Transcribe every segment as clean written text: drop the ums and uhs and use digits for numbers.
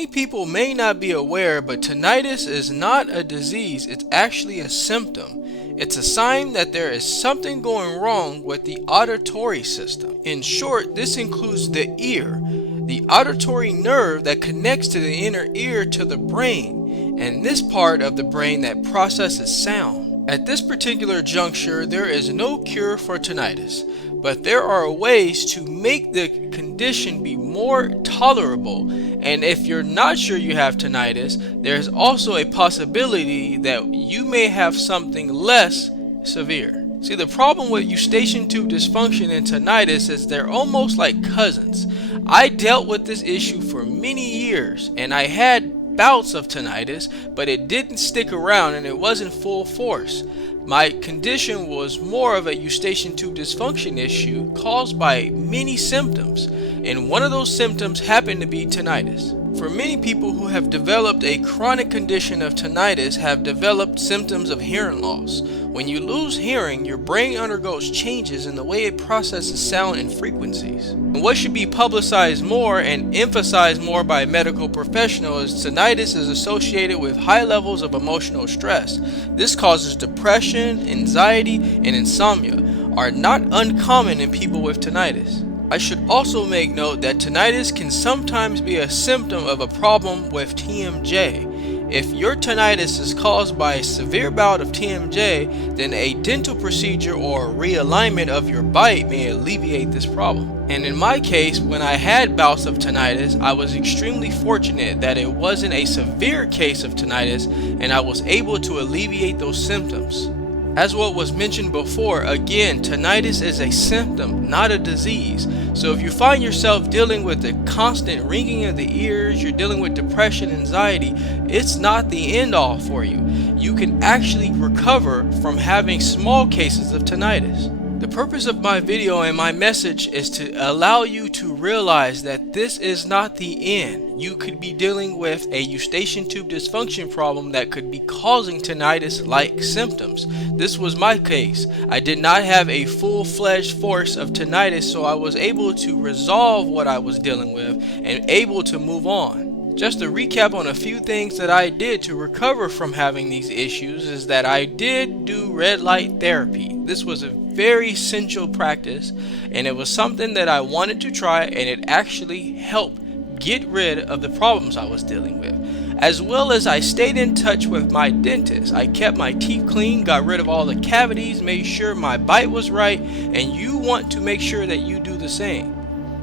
Many people may not be aware, but tinnitus is not a disease, it's actually a symptom. It's a sign that there is something going wrong with the auditory system. In short, this includes the ear, the auditory nerve that connects to the inner ear to the brain, and this part of the brain that processes sound. At this particular juncture, there is no cure for tinnitus, but there are ways to make the condition be more tolerable. And if you're not sure you have tinnitus, there's also a possibility that you may have something less severe. See, the problem with eustachian tube dysfunction and tinnitus is they're almost like cousins. I dealt with this issue for many years, and I had bouts of tinnitus, but it didn't stick around and it wasn't full force. My condition was more of a eustachian tube dysfunction issue caused by many symptoms, and one of those symptoms happened to be tinnitus. For many people who have developed a chronic condition of tinnitus have developed symptoms of hearing loss. When you lose hearing, your brain undergoes changes in the way it processes sound and frequencies. And what should be publicized more and emphasized more by medical professionals is tinnitus is associated with high levels of emotional stress. This causes depression, anxiety, and insomnia are not uncommon in people with tinnitus. I should also make note that tinnitus can sometimes be a symptom of a problem with TMJ. If your tinnitus is caused by a severe bout of TMJ, then a dental procedure or realignment of your bite may alleviate this problem. And in my case, when I had bouts of tinnitus, I was extremely fortunate that it wasn't a severe case of tinnitus and I was able to alleviate those symptoms. As what was mentioned before, again, tinnitus is a symptom, not a disease. So if you find yourself dealing with the constant ringing of the ears, you're dealing with depression, anxiety, it's not the end all for you. You can actually recover from having small cases of tinnitus. The purpose of my video and my message is to allow you to realize that this is not the end. You could be dealing with a eustachian tube dysfunction problem that could be causing tinnitus-like symptoms. This was my case. I did not have a full-fledged force of tinnitus, so I was able to resolve what I was dealing with and able to move on. Just to recap on a few things that I did to recover from having these issues is that I did do red light therapy. This was a very essential practice, and it was something that I wanted to try, and it actually helped get rid of the problems I was dealing with. As well as I stayed in touch with my dentist. I kept my teeth clean, got rid of all the cavities, made sure my bite was right, and you want to make sure that you do the same.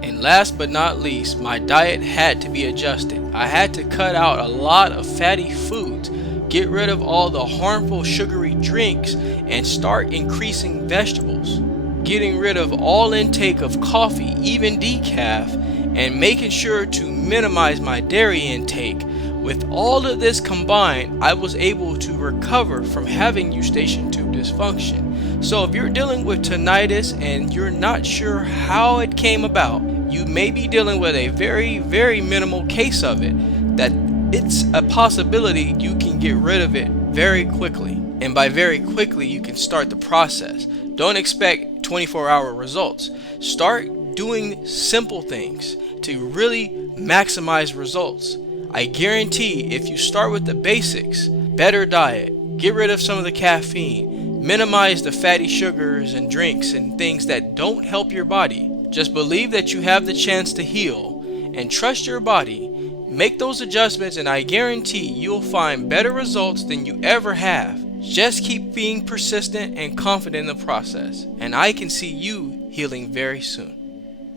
And last but not least, my diet had to be adjusted. I had to cut out a lot of fatty foods, get rid of all the harmful sugary drinks, and start increasing vegetables. Getting rid of all intake of coffee, even decaf, and making sure to minimize my dairy intake. With all of this combined, I was able to recover from having eustachian tube dysfunction. So if you're dealing with tinnitus and you're not sure how it came about, you may be dealing with a very, very minimal case of it, that it's a possibility you can get rid of it very quickly. And by very quickly, you can start the process. Don't expect 24-hour results. Start doing simple things to really maximize results. I guarantee if you start with the basics, better diet, get rid of some of the caffeine, minimize the fatty sugars and drinks and things that don't help your body. Just believe that you have the chance to heal and trust your body. Make those adjustments and I guarantee you'll find better results than you ever have. Just keep being persistent and confident in the process, and I can see you healing very soon.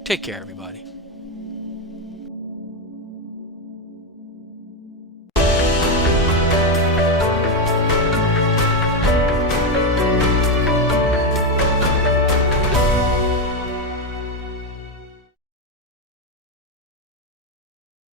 Take care, everybody.